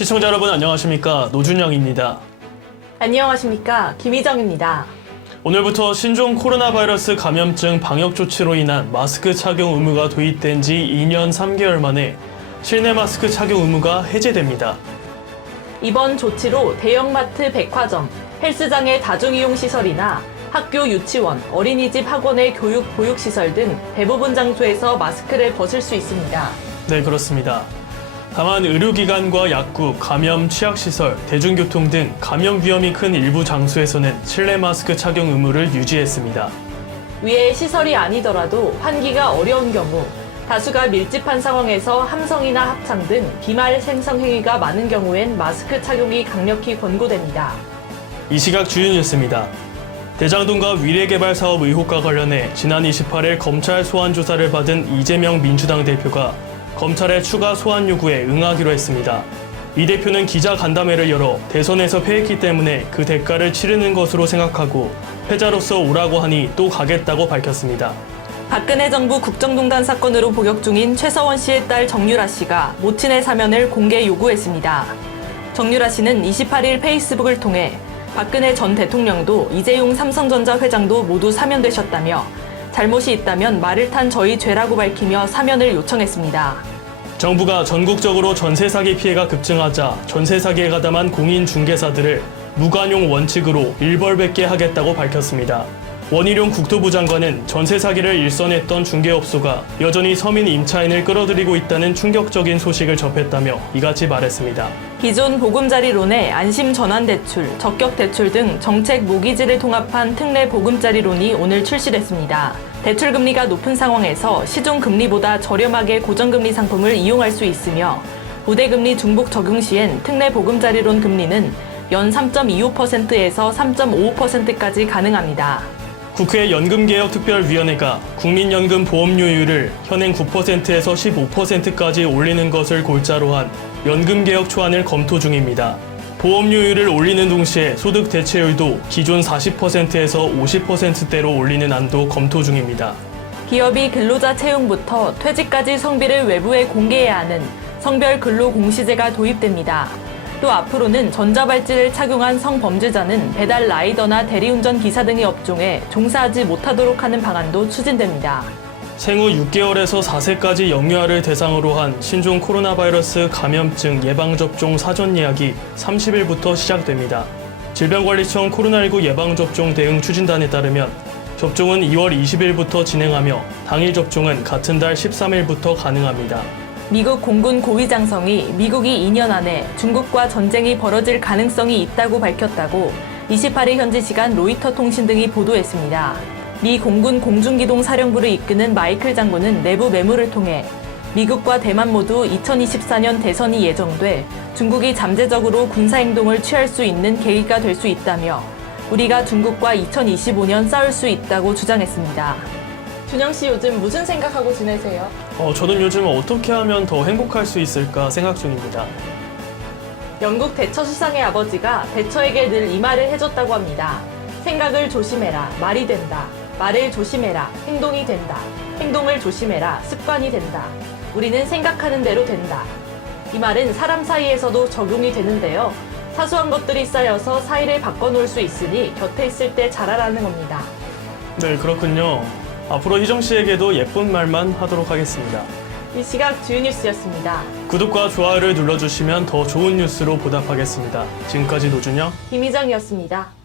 시청자 여러분 안녕하십니까? 노준영입니다. 안녕하십니까? 김희정입니다. 오늘부터 신종 코로나 바이러스 감염증 방역 조치로 인한 마스크 착용 의무가 도입된 지 2년 3개월 만에 실내 마스크 착용 의무가 해제됩니다. 이번 조치로 대형마트, 백화점, 헬스장의 다중이용시설이나 학교, 유치원, 어린이집, 학원의 교육, 보육시설 등 대부분 장소에서 마스크를 벗을 수 있습니다. 네, 그렇습니다. 다만 의료기관과 약국, 감염 취약시설, 대중교통 등 감염 위험이 큰 일부 장소에서는 실내 마스크 착용 의무를 유지했습니다. 위의 시설이 아니더라도 환기가 어려운 경우, 다수가 밀집한 상황에서 함성이나 합창 등 비말 생성 행위가 많은 경우엔 마스크 착용이 강력히 권고됩니다. 이 시각 주요 뉴스입니다. 대장동가 위례개발 사업 의혹과 관련해 지난 28일 검찰 소환 조사를 받은 이재명 민주당 대표가 검찰의 추가 소환 요구에 응하기로 했습니다. 이 대표는 기자 간담회를 열어 대선에서 패했기 때문에 그 대가를 치르는 것으로 생각하고 패자로서 오라고 하니 또 가겠다고 밝혔습니다. 박근혜 정부 국정농단 사건으로 복역 중인 최서원 씨의 딸 정유라 씨가 모친의 사면을 공개 요구했습니다. 정유라 씨는 28일 페이스북을 통해 박근혜 전 대통령도 이재용 삼성전자 회장도 모두 사면되셨다며 잘못이 있다면 말을 탄 저희 죄라고 밝히며 사면을 요청했습니다. 정부가 전국적으로 전세 사기 피해가 급증하자 전세 사기에 가담한 공인 중개사들을 무관용 원칙으로 일벌백계 하겠다고 밝혔습니다. 원희룡 국토부 장관은 전세 사기를 일선했던 중개업소가 여전히 서민 임차인을 끌어들이고 있다는 충격적인 소식을 접했다며 이같이 말했습니다. 기존 보금자리론에 안심전환대출, 적격대출 등 정책 모기지를 통합한 특례 보금자리론이 오늘 출시됐습니다. 대출금리가 높은 상황에서 시중금리보다 저렴하게 고정금리 상품을 이용할 수 있으며 우대금리 중복 적용 시엔 특례 보금자리론 금리는 연 3.25%에서 3.55%까지 가능합니다. 국회 연금개혁특별위원회가 국민연금 보험료율을 현행 9%에서 15%까지 올리는 것을 골자로 한 연금개혁 초안을 검토 중입니다. 보험료율을 올리는 동시에 소득 대체율도 기존 40%에서 50%대로 올리는 안도 검토 중입니다. 기업이 근로자 채용부터 퇴직까지 성비를 외부에 공개해야 하는 성별 근로 공시제가 도입됩니다. 또 앞으로는 전자발찌를 착용한 성범죄자는 배달 라이더나 대리운전 기사 등의 업종에 종사하지 못하도록 하는 방안도 추진됩니다. 생후 6개월에서 4세까지 영유아를 대상으로 한 신종 코로나 바이러스 감염증 예방접종 사전 예약이 30일부터 시작됩니다. 질병관리청 코로나19 예방접종 대응 추진단에 따르면 접종은 2월 20일부터 진행하며 당일 접종은 같은 달 13일부터 가능합니다. 미국 공군 고위장성이 미국이 2년 안에 중국과 전쟁이 벌어질 가능성이 있다고 밝혔다고 28일 현지 시간 로이터 통신 등이 보도했습니다. 미 공군 공중기동 사령부를 이끄는 마이클 장군은 내부 메모를 통해 미국과 대만 모두 2024년 대선이 예정돼 중국이 잠재적으로 군사행동을 취할 수 있는 계기가 될 수 있다며 우리가 중국과 2025년 싸울 수 있다고 주장했습니다. 준영 씨 요즘 무슨 생각하고 지내세요? 저는 요즘 어떻게 하면 더 행복할 수 있을까 생각 중입니다. 영국 대처 수상의 아버지가 대처에게 늘 이 말을 해줬다고 합니다. 생각을 조심해라, 말이 된다. 말을 조심해라, 행동이 된다. 행동을 조심해라, 습관이 된다. 우리는 생각하는 대로 된다. 이 말은 사람 사이에서도 적용이 되는데요. 사소한 것들이 쌓여서 사이를 바꿔놓을 수 있으니 곁에 있을 때 잘하라는 겁니다. 네, 그렇군요. 앞으로 희정 씨에게도 예쁜 말만 하도록 하겠습니다. 이 시각 주요 뉴스였습니다. 구독과 좋아요를 눌러주시면 더 좋은 뉴스로 보답하겠습니다. 지금까지 노준영, 김희정이었습니다.